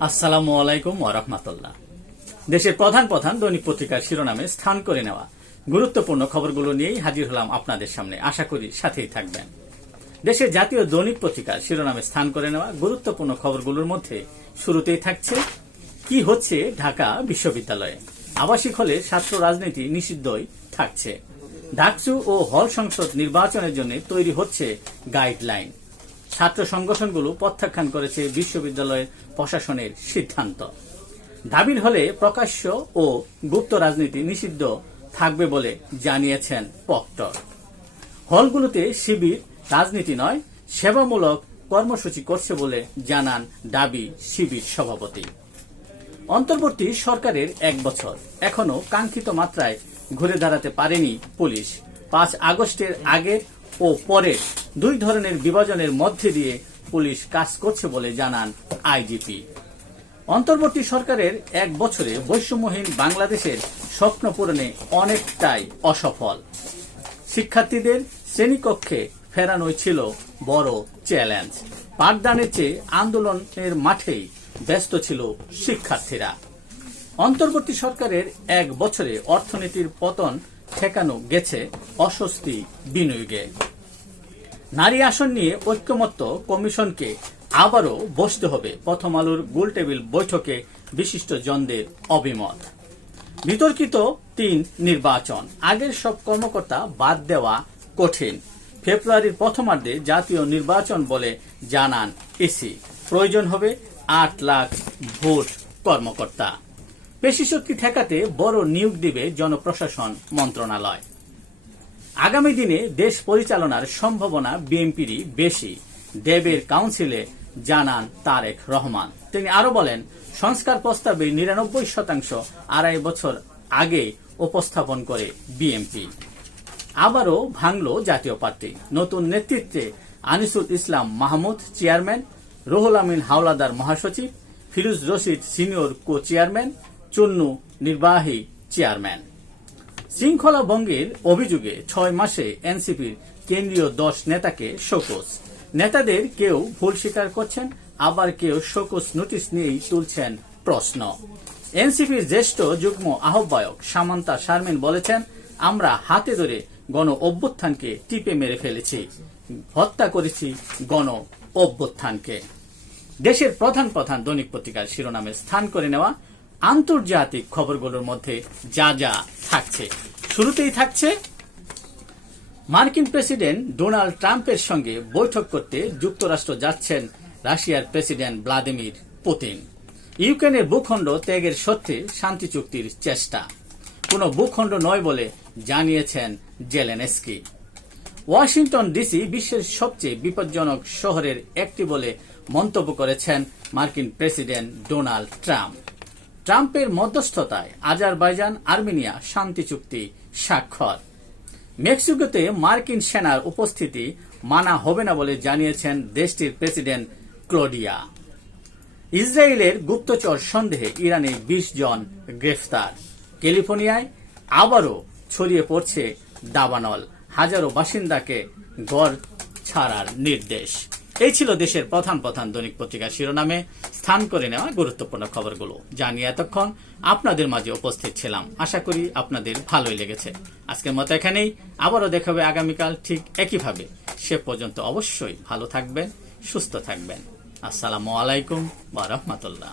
আসসালামু আলাইকুম ওরহমাতুল্লাহ দেশের প্রধান প্রধান দৈনিক পত্রিকার শিরোনামে স্থান করে নেওয়া গুরুত্বপূর্ণ খবরগুলো নিয়েই হাজির হলাম আপনাদের সামনে। আশা করি সাথেই থাকবেন। দেশের জাতীয় দৈনিক পত্রিকার শিরোনামে স্থান করে নেওয়া গুরুত্বপূর্ণ খবরগুলোর মধ্যে শুরুতেই থাকছে, কি হচ্ছে ঢাকা বিশ্ববিদ্যালয়ে? আবাসিক হলে ছাত্র রাজনীতি নিষিদ্ধই থাকছে। ডাকসু ও হল সংসদ নির্বাচনের জন্য তৈরি হচ্ছে গাইডলাইন। ছাত্র সংগঠনগুলো প্রত্যাখ্যান করেছে বিশ্ববিদ্যালয়ের প্রশাসনের সিদ্ধান্ত। দাবির হলে প্রকাশ্য ও গুপ্ত রাজনীতি নিষিদ্ধ থাকবে বলে জানিয়েছেন পক্টর হলগুলোতে শিবির, রাজনীতি নয়, সেবামূলক কর্মসূচি করছে বলে জানান দাবি শিবির সভাপতি। অন্তর্বর্তী সরকারের এক বছর এখনও কাঙ্ক্ষিত মাত্রায় ঘুরে দাঁড়াতে পারেনি পুলিশ। পাঁচ আগস্টের আগে ও পরে দুই ধরনের বিভাজনের মধ্যে দিয়ে পুলিশ কাজ করছে বলে জানান আইজিপি। অন্তর্বর্তী সরকারের এক বছরে বৈষম্যহীন বাংলাদেশের স্বপ্ন পূরণে অনেকটাই অসফল। শিক্ষার্থীদের শ্রেণীকক্ষে ফেরানোই ছিল বড় চ্যালেঞ্জ। পাঠদানের চেয়ে আন্দোলনের মাঠেই ব্যস্ত ছিল শিক্ষার্থীরা। অন্তর্বর্তী সরকারের এক বছরে অর্থনীতির পতন ঠেকানো গেছে অস্বস্তি বিনিয়োগে। নারী আসন নিয়ে ঐক্যমত্য কমিশনকে আবারও বসতে হবে প্রথম আলোর গোলটেবিল বৈঠকে বিশিষ্ট জনদের অভিমত। বিতর্কিত তিন নির্বাচন। আগের সব কর্মকর্তা বাদ দেওয়া কঠিন। ফেব্রুয়ারির প্রথমার্ধে জাতীয় নির্বাচন বলে জানান ইসি। প্রয়োজন হবে আট লাখ ভোট কর্মকর্তা। পেশি পেশিশক্তি ঠেকাতে বড় নিয়োগ দিবে জনপ্রশাসন মন্ত্রণালয়। আগামী দিনে দেশ পরিচালনার সম্ভাবনা বিএনপিরই বেশি। দেবের কাউন্সিলে জানান তারেক রহমান। তিনি আরও বলেন, সংস্কার প্রস্তাবে নিরানব্বই শতাংশ আড়াই বছর আগে উপস্থাপন করে বিএনপি। আবারও ভাঙল জাতীয় পার্টি। নতুন নেতৃত্বে আনিসুল ইসলাম মাহমুদ, চেয়ারম্যান। রুহুল আমিন হাওলাদার মহাসচিব। Firoz Rashid senior co chairman Chunnu নির্বাহী চেয়ারম্যান। শৃঙ্খলা ভঙ্গের অভিযোগে ছয় মাসে এনসিপির কেন্দ্রীয় দশ নেতাকে শোকস নেতাদের কেউ ভুল স্বীকার করছেন, আবার কেউ শোকস নোটিশ নিয়েই তুলছেন প্রশ্ন। এনসিপির জ্যেষ্ঠ যুগ্ম আহ্বায়ক সামান্তা শারমিন বলেছেন, আমরা হাতে ধরে গণ অভ্যুত্থানকে টিপে মেরে ফেলেছি। হত্যা করেছি গণ অভ্যুত্থানকে। দেশের প্রধান প্রধান দৈনিক পত্রিকার শিরোনামে স্থান করে নেওয়া আন্তর্জাতিক খবরগুলোর মধ্যে যা যা থাকছে। শুরুতেই থাকছে, মার্কিন প্রেসিডেন্ট ডোনাল্ড ট্রাম্পের সঙ্গে বৈঠক করতে যুক্তরাষ্ট্র যাচ্ছেন রাশিয়ার প্রেসিডেন্ট ভ্লাদিমির পুতিন। ইউক্রেনের ভূখণ্ড ত্যাগের সত্ত্বে শান্তি চুক্তির চেষ্টা। কোনো ভূখণ্ড নয় বলে জানিয়েছেন জেলেনস্কি। ওয়াশিংটন ডিসি বিশ্বের সবচেয়ে বিপজ্জনক শহরের একটি বলে মন্তব্য করেছেন মার্কিন প্রেসিডেন্ট ডোনাল্ড ট্রাম্প। ট্রাম্পের মধ্যস্থতায় আজারবাইজান, আর্মেনিয়া, শান্তি চুক্তি স্বাক্ষর। মেক্সিকোতে মার্কিন সেনার উপস্থিতি মানা হবে না বলে জানিয়েছেন দেশটির প্রেসিডেন্ট ক্লোডিয়া। ইসরায়েলের গুপ্তচর সন্দেহে ইরানে ২০ জন গ্রেফতার। ক্যালিফোর্নিয়ায় আবারও ছড়িয়ে পড়ছে দাবানল। হাজারো বাসিন্দাকে গড় ছাড়ার নির্দেশ। এই ছিল দেশের প্রধান প্রধান দৈনিক পত্রিকার শিরোনামে স্থান করে নেওয়া গুরুত্বপূর্ণ খবরগুলো। যা নিয়ে এতক্ষণ আপনাদের মাঝে উপস্থিত ছিলাম। আশা করি আপনাদের ভালোই লেগেছে। আজকের মতো এখানেই। আবারও দেখা হবে আগামীকাল ঠিক একইভাবে। সে পর্যন্ত অবশ্যই ভালো থাকবেন, সুস্থ থাকবেন। আসসালামু আলাইকুম বা রহমতুল্লাহ।